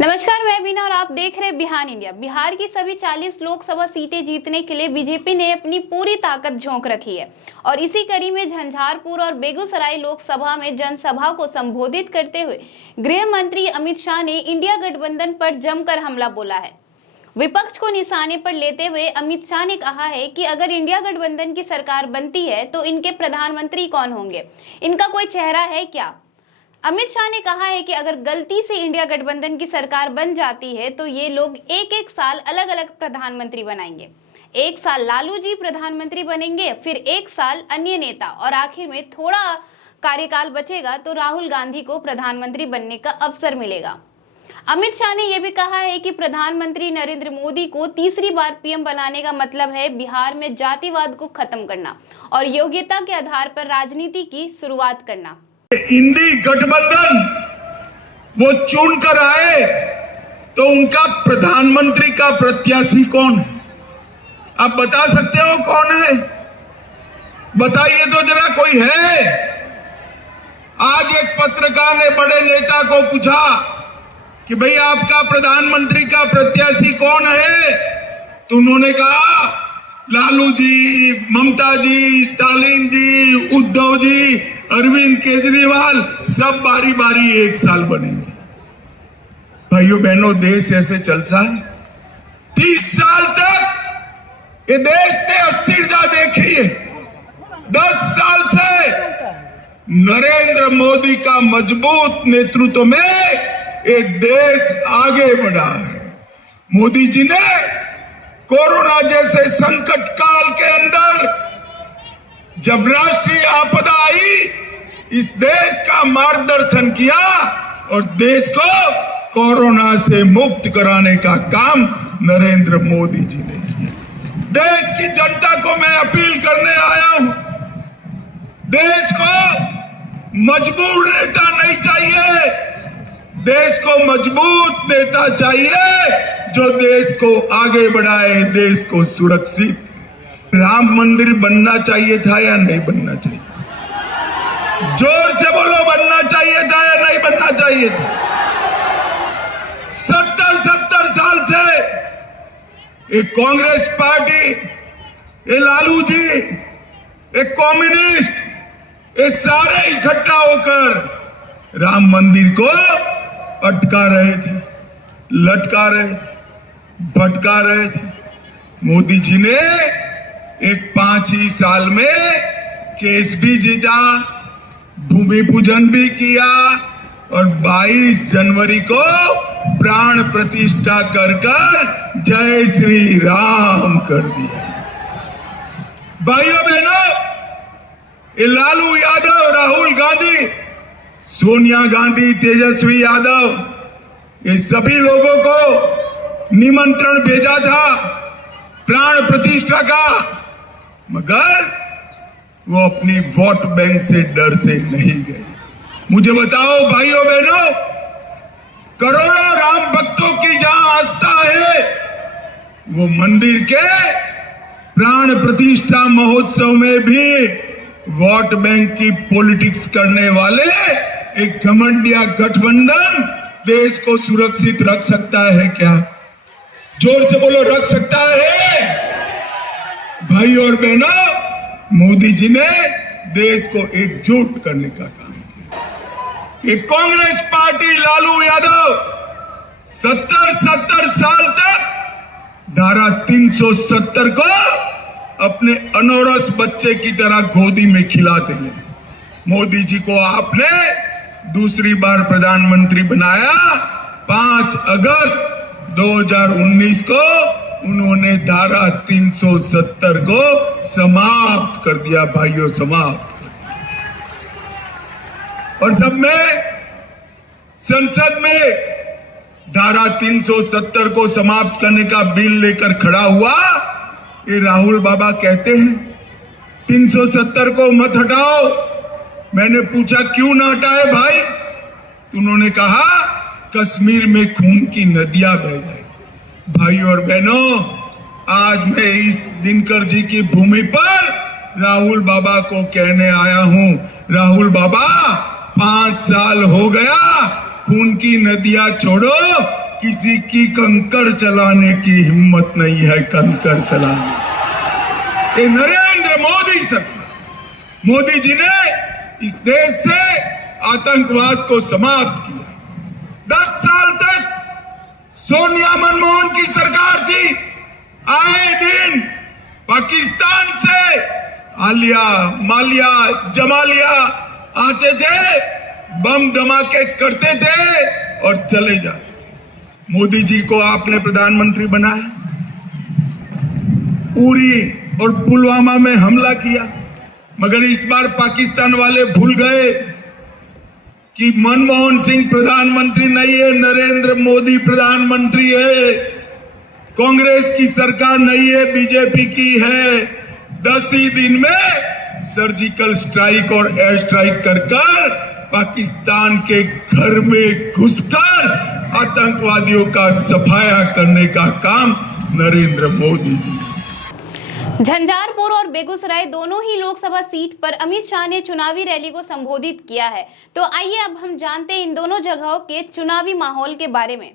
नमस्कार, मैं बीना और आप देख रहे हैं बिहान इंडिया। बिहार की सभी 40 लोकसभा सीटें जीतने के लिए बीजेपी ने अपनी पूरी ताकत झोंक रखी है और इसी कड़ी में झंझारपुर और बेगूसराय लोकसभा में जनसभा को संबोधित करते हुए गृह मंत्री अमित शाह ने इंडिया गठबंधन पर जमकर हमला बोला है। विपक्ष को निशाने पर लेते हुए अमित शाह ने कहा है कि अगर इंडिया गठबंधन की सरकार बनती है तो इनके प्रधानमंत्री कौन होंगे, इनका कोई चेहरा है क्या। अमित शाह ने कहा है कि अगर गलती से इंडिया गठबंधन की सरकार बन जाती है तो ये लोग एक एक साल अलग अलग प्रधानमंत्री बनाएंगे। एक साल लालू जी प्रधानमंत्री बनेंगे, फिर एक साल अन्य नेता और आखिर में थोड़ा कार्यकाल बचेगा तो राहुल गांधी को प्रधानमंत्री बनने का अवसर मिलेगा। अमित शाह ने यह भी कहा है कि प्रधानमंत्री नरेंद्र मोदी को तीसरी बार पीएम बनाने का मतलब है बिहार में जातिवाद को खत्म करना और योग्यता के आधार पर राजनीति की शुरुआत करना। इंडी गठबंधन वो चुन कर आए तो उनका प्रधानमंत्री का प्रत्याशी कौन है? आप बता सकते हो कौन है? बताइए तो जरा, कोई है? आज एक पत्रकार ने बड़े नेता को पूछा कि भाई आपका प्रधानमंत्री का प्रत्याशी कौन है, तो उन्होंने कहा लालू जी, ममता जी, स्टालिन जी, उद्धव जी, अरविंद केजरीवाल, सब बारी बारी एक साल बनेंगे। भाइयों बहनों, देश ऐसे चलता है। 30 साल तक ये देश ने अस्थिरता देखी है। 10 साल से नरेंद्र मोदी का मजबूत नेतृत्व में ये देश आगे बढ़ा है। मोदी जी ने कोरोना जैसे संकट काल के अंदर जब राष्ट्रीय आपदा आई, इस देश का मार्गदर्शन किया और देश को कोरोना से मुक्त कराने का काम नरेंद्र मोदी जी ने किया। देश की जनता को मैं अपील करने आया हूं, देश को मजबूर नेता नहीं चाहिए, देश को मजबूत नेता चाहिए जो देश को आगे बढ़ाए, देश को सुरक्षित। राम मंदिर बनना चाहिए था या नहीं बनना चाहिए? जोर से बोलो, बनना चाहिए था या नहीं बनना चाहिए था? 70 साल से एक कांग्रेस पार्टी, ये लालू जी, एक कम्युनिस्ट, ये सारे इकट्ठा होकर राम मंदिर को अटका रहे थे, लटका रहे थे, भटका रहे थे। मोदी जी ने एक 5 ही साल में केस भी जीता, भूमि पूजन भी किया और 22 जनवरी को प्राण प्रतिष्ठा कर जय श्री राम कर दिया। भाइयों बहनों, ये लालू यादव, राहुल गांधी, सोनिया गांधी, तेजस्वी यादव, ये सभी लोगों को निमंत्रण भेजा था प्राण प्रतिष्ठा का, मगर वो अपनी वोट बैंक से डर से नहीं गए। मुझे बताओ भाइयों बहनों, करोड़ों राम भक्तों की जहां आस्था है, वो मंदिर के प्राण प्रतिष्ठा महोत्सव में भी वोट बैंक की पॉलिटिक्स करने वाले एक घमंडिया गठबंधन देश को सुरक्षित रख सकता है क्या? जोर से बोलो, रख सकता है? भाई और बहनों, मोदी जी ने देश को एकजुट करने का काम किया। ये कांग्रेस पार्टी, लालू यादव 70 साल तक धारा 370 को अपने अनौरस बच्चे की तरह गोदी में खिलाते हैं। मोदी जी को आपने दूसरी बार प्रधानमंत्री बनाया। 5 अगस्त 2019 को उन्होंने धारा 370 को समाप्त कर दिया। भाइयों, समाप्त कर दिया। और जब मैं संसद में धारा 370 को समाप्त करने का बिल लेकर खड़ा हुआ, ये राहुल बाबा कहते हैं 370 को मत हटाओ। मैंने पूछा क्यों ना हटाए भाई? तो उन्होंने कहा कश्मीर में खून की नदियां बह जाएगी। भाई और बहनों, आज मैं इस दिनकर जी की भूमि पर राहुल बाबा को कहने आया हूं, राहुल बाबा 5 साल हो गया, खून की नदियां छोड़ो, किसी की कंकड़ चलाने की हिम्मत नहीं है, कंकड़ चलाने। ये नरेंद्र मोदी सरकार, मोदी जी ने इस देश से आतंकवाद को समाप्त किया। 10 साल तक सोनिया मनमोहन की सरकार थी, आए दिन पाकिस्तान से आलिया, मालिया, जमालिया आते थे, बम धमाके करते थे और चले जाते थे। मोदी जी को आपने प्रधानमंत्री बनाया, उरी और पुलवामा में हमला किया, मगर इस बार पाकिस्तान वाले भूल गए कि मनमोहन सिंह प्रधानमंत्री नहीं है, नरेंद्र मोदी प्रधानमंत्री है। कांग्रेस की सरकार नहीं है, बीजेपी की है। 10 ही दिन में सर्जिकल स्ट्राइक और एयर स्ट्राइक कर पाकिस्तान के घर में घुसकर आतंकवादियों का सफाया करने का काम नरेंद्र मोदी जी ने। झंझारपुर और बेगूसराय दोनों ही लोकसभा सीट पर अमित शाह ने चुनावी रैली को संबोधित किया है। तो आइए अब हम जानते हैं इन दोनों जगहों के चुनावी माहौल के बारे में।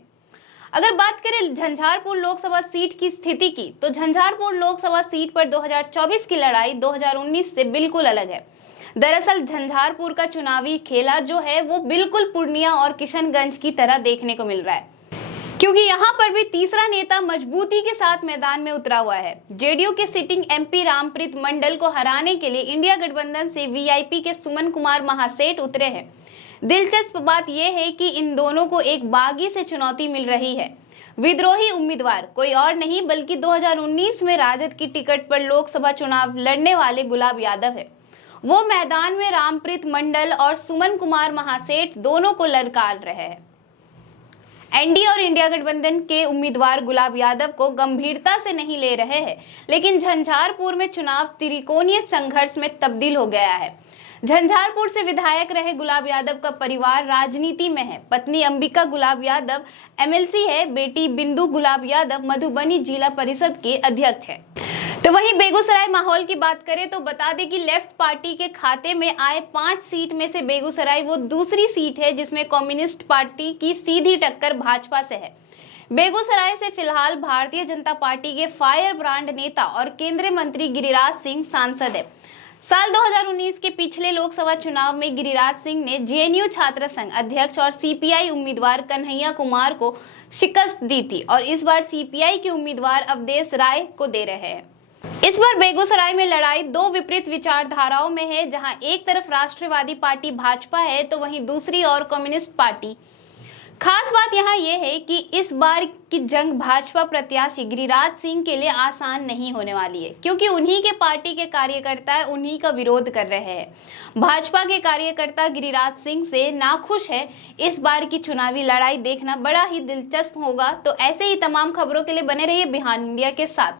अगर बात करें झंझारपुर लोकसभा सीट की स्थिति की, तो झंझारपुर लोकसभा सीट पर 2024 की लड़ाई 2019 से बिल्कुल अलग है। दरअसल झंझारपुर का चुनावी खेला जो है वो बिल्कुल पूर्णिया और किशनगंज की तरह देखने को मिल रहा है, क्योंकि यहाँ पर भी तीसरा नेता मजबूती के साथ मैदान में उतरा हुआ है। जेडीयू के सिटिंग एमपी रामप्रीत मंडल को हराने के लिए इंडिया गठबंधन से वीआईपी के सुमन कुमार महासेठ उतरे हैं। दिलचस्प बात यह है कि इन दोनों को एक बागी से चुनौती मिल रही है। विद्रोही उम्मीदवार कोई और नहीं बल्कि 2019 में राजद की टिकट पर लोकसभा चुनाव लड़ने वाले गुलाब यादव है। वो मैदान में रामप्रीत मंडल और सुमन कुमार महासेठ दोनों को ललकार रहे हैं। एनडीए और इंडिया गठबंधन के उम्मीदवार गुलाब यादव को गंभीरता से नहीं ले रहे हैं, लेकिन झंझारपुर में चुनाव त्रिकोणीय संघर्ष में तब्दील हो गया है। झंझारपुर से विधायक रहे गुलाब यादव का परिवार राजनीति में है। पत्नी अंबिका गुलाब यादव एमएलसी है, बेटी बिंदु गुलाब यादव मधुबनी जिला परिषद के अध्यक्ष है। तो वहीं बेगूसराय माहौल की बात करें तो बता दें कि लेफ्ट पार्टी के खाते में आए 5 सीट में से बेगूसराय वो दूसरी सीट है जिसमें कम्युनिस्ट पार्टी की सीधी टक्कर भाजपा से है। बेगूसराय से फिलहाल भारतीय जनता पार्टी के फायर ब्रांड नेता और केंद्रीय मंत्री गिरिराज सिंह सांसद है। साल 2019 के पिछले लोकसभा चुनाव में गिरिराज सिंह ने जेएनयू छात्र संघ अध्यक्ष और सीपीआई उम्मीदवार कन्हैया कुमार को शिकस्त दी थी और इस बार सीपीआई के उम्मीदवार अवधेश राय को दे रहे हैं। इस बार बेगूसराय में लड़ाई 2 विपरीत विचारधाराओं में है, जहां एक तरफ राष्ट्रवादी पार्टी भाजपा है तो वहीं दूसरी ओर कम्युनिस्ट पार्टी। खास बात यहाँ यह है कि इस बार की जंग भाजपा प्रत्याशी गिरिराज सिंह के लिए आसान नहीं होने वाली है, क्योंकि उन्हीं के पार्टी के कार्यकर्ता उन्हीं का विरोध कर रहे हैं। भाजपा के कार्यकर्ता गिरिराज सिंह से नाखुश है। इस बार की चुनावी लड़ाई देखना बड़ा ही दिलचस्प होगा। तो ऐसे ही तमाम खबरों के लिए बने रहिए बिहान इंडिया के साथ।